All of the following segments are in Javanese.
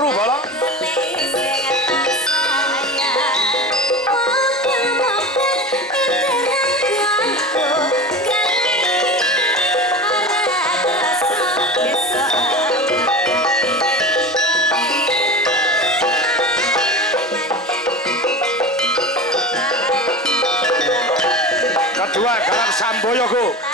seru bala. Kedua Galang Samboyogo.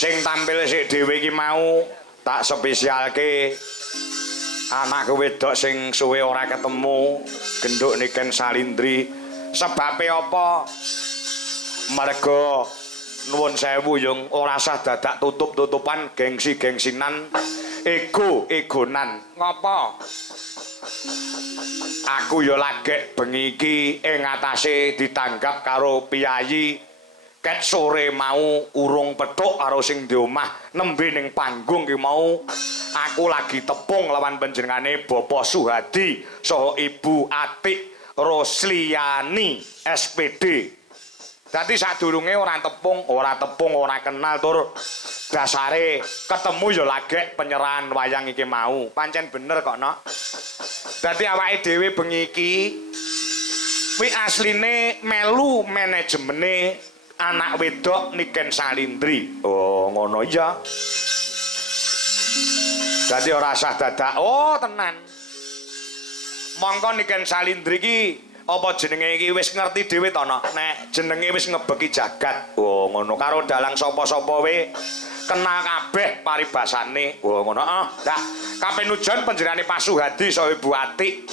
Sing tampil sik dhewe iki mau tak spesialke anakku wedok sing suwe ora ketemu genduk Niken Salindri. Sebabe apa? Merga nuwun sewu yung ora sah dadak tutup-tutupan gengsi-gengsinan ego-egonan. Ngopo? Aku ya lagek bengi iki ing atase ditanggap karo piyayi ket sore mau urung petuk karo sing di omah nembe ning panggung ki mau aku lagi tepung lawan panjenengane Bapak Suhadi saha Ibu Atik Rosliani SPD. Dadi sadurunge ora tepung, ora kenal tur dasare ketemu ya lagek penyerahan wayang iki mau. Pancen bener kok, Nok. Dadi awake dhewe bengi iki kuwi asline melu manajemene anak wedok Niken Salindri. Oh, ngono ya. Dadi ora sah dadak. Oh, tenan. Mongko Niken Salindri iki apa jenenge iki wis ngerti dhewe to, Nok? Nek jenenge wis ngebeki jagat. Oh, ngono. Karo dalang sapa-sapa we kenal kabeh paribasane. Oh, ngono. Lah, kapenujon panjenengane Pak Suhadi saha Ibu Atik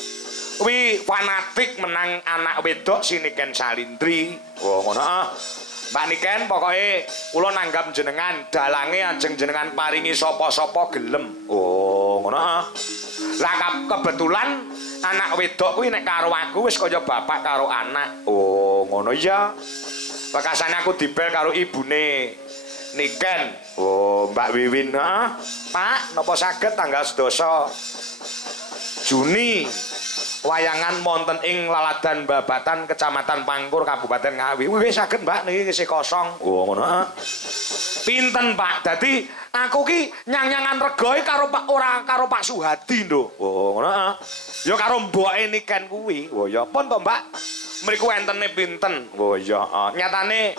kuwi fanatik menang anak wedok si Niken Salindri. Oh, ngono. Mbak Niken pokoke kula nanggap jenengan dalange ajeng jenengan paringi sapa-sapa gelem. Oh, ngono. Lah kebetulan anak wedok kuwi nek karo aku wis kaya bapak karo anak. Oh, ngono ya. Bekasane aku dibel karo ibune Niken. Oh, Mbak Wiwin. Pak, napa saged tanggal 11 Juni wayangan monten ing Laladan Babatan Kecamatan Pangkur Kabupaten Ngawi. Wis saged Mbak niki isih kosong. Oh ngono. Pinten Pak? Dadi aku ki nyang-nyangan regoe karo Pak ora karo Pak Suhadi lho. Oh ngono. Ya karo mboke Niken kuwi. Oh ya pun to Mbak. Mriku entene pinten? Oh ya. Nyatane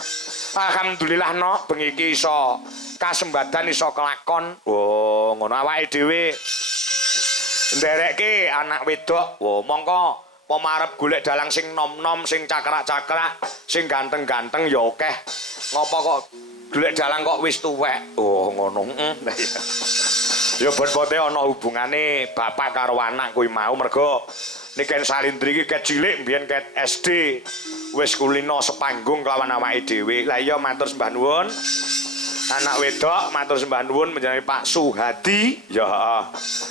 alhamdulillah no bengi iki iso kasembadan iso kelakon. Oh ngono awake dhewe nderekke anak wedok. Oh, mongko pemarep golek dalang sing nom-nom, sing cakrak-cakrak, sing ganteng-ganteng ya akeh. Ngopo kok golek dalang kok wis tuwek? Oh, ngono. Ya bote ana hubungane bapak karo anak kuwi mau mergo Niken Salindri iki ket cilik mbiyen ket SD wis kulino sepanggung kelawan awake dhewe. Lah iya matur sembah nuwun. Anak wedok matur sembah nuwun panjenengan Pak Suhadi ya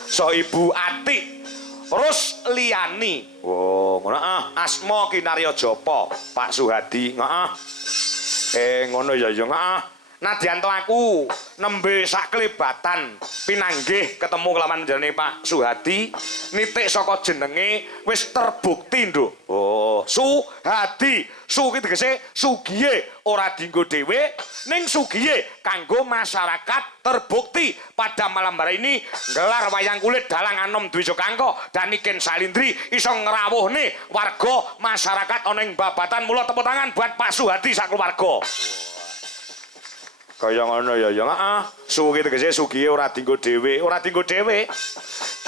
so Ibu Atik Rosliani. Oh ngono asma kinarya japa Pak Suhadi. Ngono ya ya nadyan to aku nembe sak klebatan pinanggih ketemu kelawan jenenge Pak Suhadi nitik saka jenenge wis terbukti nduk. Oh Suhadi su ki tegese sugiye ora dienggo dhewe ning sugiye kanggo masyarakat. Terbukti pada malam hari ini gelar wayang kulit dalang anom Dwi Jokangko dan Niken Salindri iso ngrawuhne warga masyarakat ana ing Babatan. Mula tepuk tangan buat Pak Suhadi sak keluarga. Kaya ngono ya ya sugi tegese sugihe ora dienggo dhewe, ora dienggo dhewe.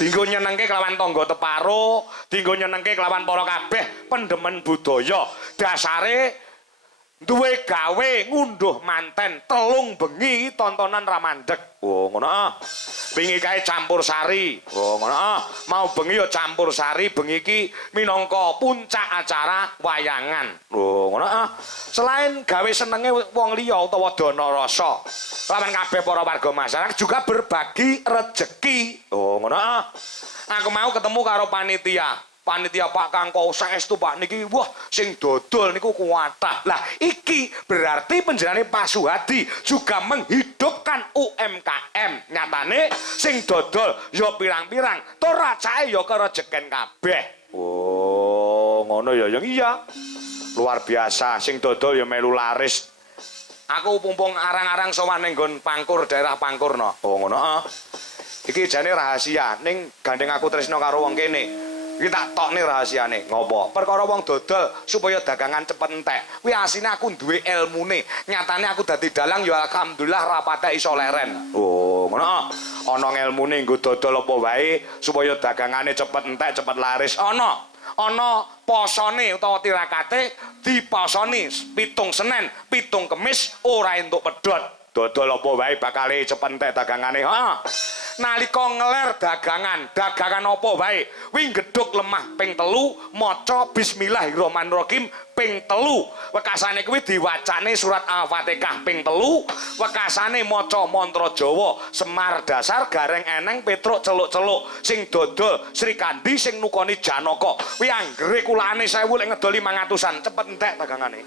Dienggo nyenengke kelawan tangga teparo, dienggo nyenengke kelawan para kabeh pendemen budaya. Dasare duwe gawe ngunduh manten telung bengi tontonan ramandeg. Oh ngono. Bengi kae campur sari. Oh ngono. Mau bengi ya campur sari, bengi iki minangka puncak acara wayangan. Oh ngono. Selain gawe senenge wong liya utawa dana rasa, lawan kabeh para warga masyarakat juga berbagi rejeki. Oh ngono. Aku mau ketemu karo panitia Pak Kangko saestu Pak niki wah sing dodol niku kuwatah. Lah iki berarti panjenengane Pak Suhadi juga menghidupkan UMKM. Nyatane sing dodol ya pirang-pirang, tur racake ya kerejeken kabeh. Oh, ngono ya yang iya. Luar biasa sing dodol ya melu laris. Aku pumpung arang-arang sowan ning nggon Pangkur, daerah Pangkur no. Oh ngono. Iki jane rahasia ning gandeng aku tresno karo wong kene. Iki tak tokne rahasiane. Ngopo? Perkara wong dodol supaya dagangan cepet entek. Kuwi asine aku duwe ilmune. Nyatane aku dadi dalang ya alhamdulillah rapate iso leren. Oh, ngono. Ana ilmune nggo dodol apa wae supaya dagangane cepet entek, cepet laris. Ana posone utawa tirakate diposoni 7 Senin, 7 Kemis ora entuk pedhot. dodol apa wae bakal cepet entek dagangane. Heeh. Nalika ngeler dagangan apa wae, wing gedhuk lemah ping 3 maca bismillahirrahmanirrahim ping 3. Wekasane kuwi diwacane surat Al-Fatihah ping 3, wekasane maca mantra Jawa Semar dasar gareng eneng Petruk celuk-celuk sing dodol Sri Kandi sing nukoni Janaka. Kuwi anggere kulane 1000 lek ngedol 500-an cepet entek dagangane.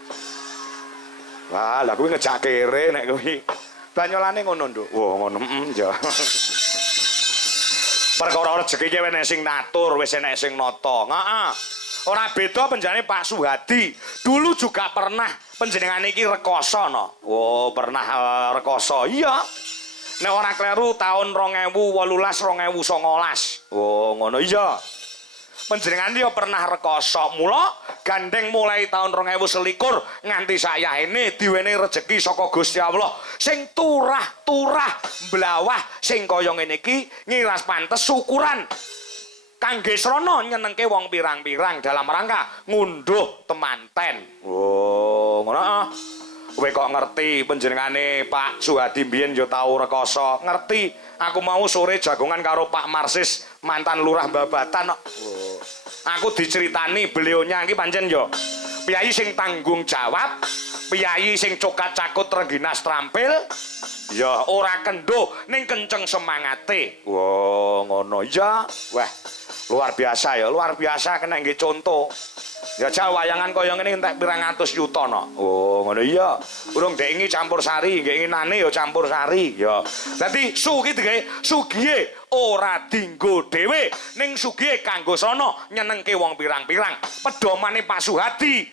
Wah, lah kuwi ngejak kere nek kuwi. Banyolane ngono, Nduk. Wah, ngono. Ya. Perkara rezeki ki enek sing natur, wis enek sing nata. Heeh. Ora beda penjane Pak Suhadi. Dulu juga pernah panjenengane iki rekoso no. Oh, pernah rekoso. Iya. Nek ora kleru tahun 2018 2019. Oh, ngono iya. Panjenengan yo pernah rekoso. Mula gandeng mulai tahun 2021 nganti sayahene diwenehi rejeki saka Gusti Allah sing turah-turah blawah sing kaya ngene iki ngiras pantes syukuran kangge srana nyenengke wong pirang-pirang dalam rangka ngunduh temanten. Oh, ngono. Kowe kok ngerti panjenengane Pak Suhadi mbiyen yo tau rekoso. Ngerti. Aku mau sore jagongan karo Pak Marsis mantan lurah Babatan kok. Oh. Aku diceritani beliaunya iki pancen yo piyai sing tanggung jawab, piyai sing cokat cakut rengginas trampil, ya ora kendho ning kenceng semangate. Wah, ngono ya. Wah, luar biasa ya, luar biasa kena nggih contoh. Ya jal wayangan kaya ngene entek pirang atus yuta no. Oh, ngono iya. Urung dengi campur sari, nggih nginane ya campur sari ya. Dadi sugi digawe sugihe ora dinggo dhewe ning sugihe kanggo sono nyenengke wong pirang-pirang. Pedomane Pak Suhadi